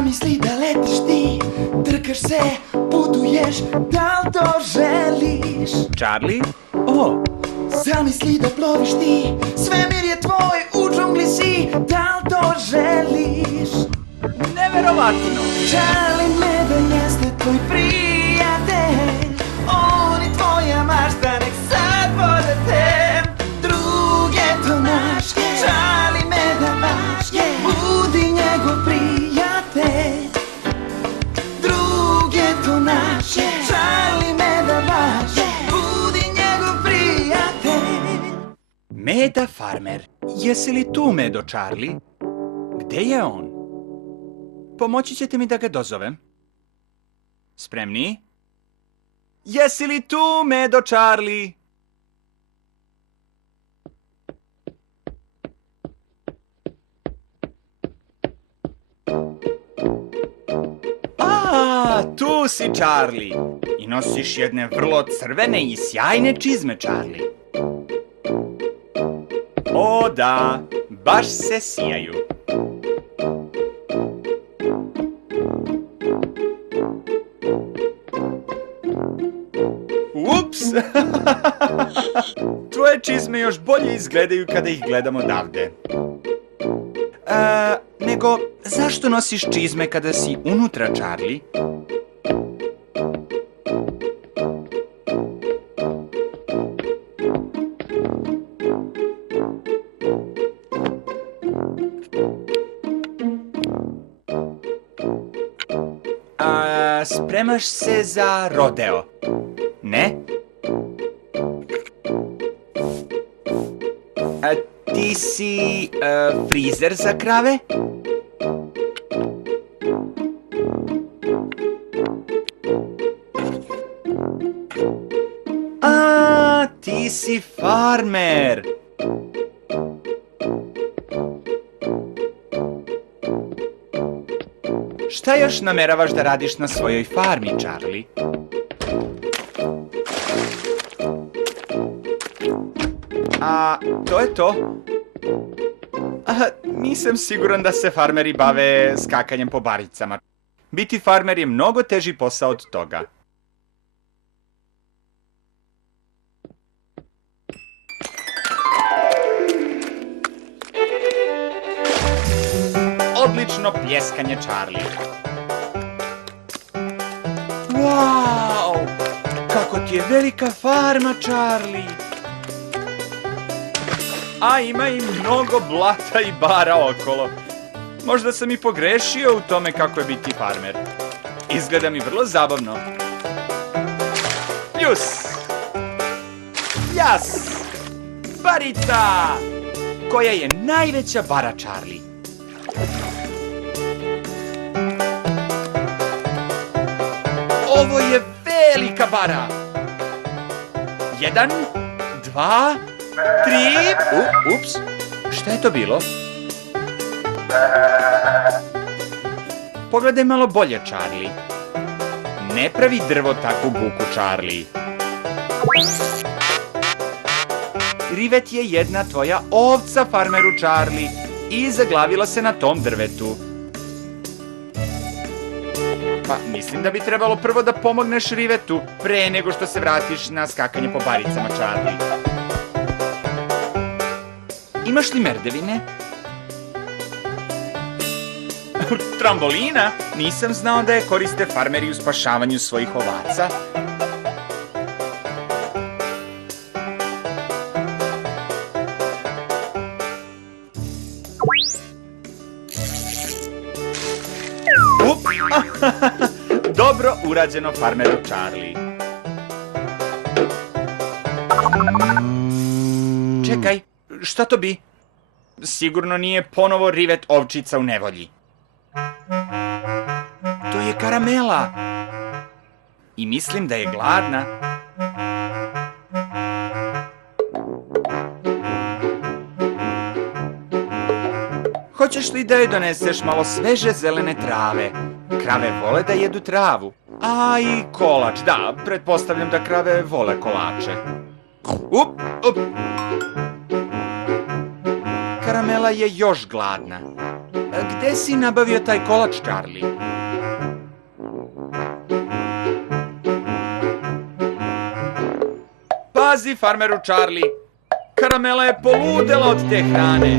Zamisli da letiš ti, trkaš se, putuješ, da li to želiš? Charlie? O, Zamisli da ploviš ti, svemir je tvoj, u džungli si, da li to želiš? neverovatno! Charlie Meda jeste tvoj prijatelj, on i tvoja mašta nek sad vode te. Drug je to naš, Charlie Meda vaš, budi njegov prijatelj. Drug je to naš, Charlie Meda vaš, budi njegov prijatelj. Meda farmer. Jesi li tu, Medo Charlie? Gde je on? Pomoći ćete mi da ga dozovem? Spremni? Jesi li tu, Medo Charlie? Tu si, Charlie. I nosiš jedne vrlo crvene i sjajne čizme, Charlie. O da, baš se sijaju. Ups! Tvoje čizme još bolje izgledaju kada ih gledam odavde. Nego, zašto nosiš čizme kada si unutra, Charlie? Spremaš se za rodeo, ne? Ti si frizer za krave? Ti si farmer. Šta još nameravaš da radiš na svojoj farmi, Charlie? To je to. Nisam siguran da se farmeri bave skakanjem po baricama. Biti farmer je mnogo teži posao od toga. Odlično pljeskanje, Charlie. Wow! Kako ti je velika farma, Charlie! A ima i mnogo blata i bara okolo. Možda sam i pogrešio u tome kako je biti farmer. Izgleda mi vrlo zabavno. Ljus! Jas! Barica! Koja je najveća bara, Charlie? Ovo je velika bara. 1, 2, 3... Ups, šta je to bilo? Pogledaj malo bolje, Charlie. Ne pravi drvo takvu buku, Charlie. Rivet je jedna tvoja ovca, farmeru Charlie, i zaglavila se na tom drvetu. Pa, mislim da bi trebalo prvo da pomogneš Rivetu pre nego što se vratiš na skakanje po baricama, Charlie. Imaš li merdevine? Trambolina? Nisam znao da je koriste farmeri u spašavanju svojih ovaca. Dobro urađeno, farmeru Charlie. Čekaj, šta to bi? Sigurno nije ponovo Rivet ovčica u nevolji. To je Karamela. I mislim da je gladna. Hoćeš li da joj doneseš malo sveže zelene trave? Krave vole da jedu travu. A i kolač, da, pretpostavljam da krave vole kolače. Karamela je još gladna. Gde si nabavio taj kolač, Charlie? Pazi, farmeru Charlie! Karamela je poludela od te hrane.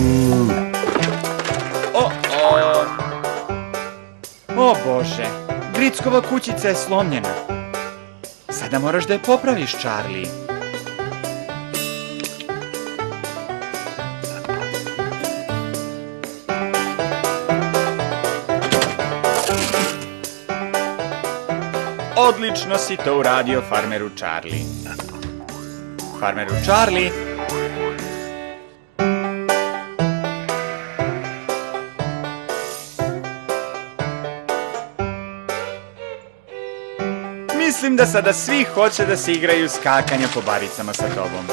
O Bože, Grickova kućica je slomljena. Sada moraš da je popraviš, Charlie. Odlično si to uradio, farmeru Charlie. Farmeru Charlie! Mislim da sada svi hoće da se igraju skakanja po baricama sa tobom.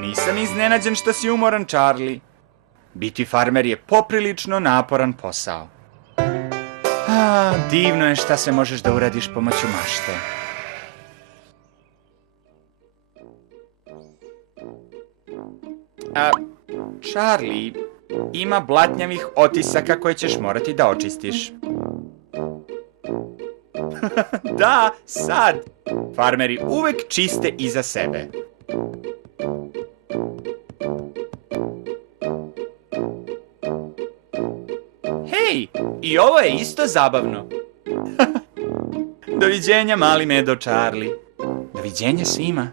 Nisam iznenađen što si umoran, Charlie. Biti farmer je poprilično naporan posao. Divno je šta sve možeš da uradiš pomoću mašte. Charlie, ima blatnjavih otisaka koje ćeš morati da očistiš. Da, sad. Farmeri uvek čiste iza sebe. Hej, i ovo je isto zabavno. Doviđenja, mali medo Charlie. Doviđenja svima.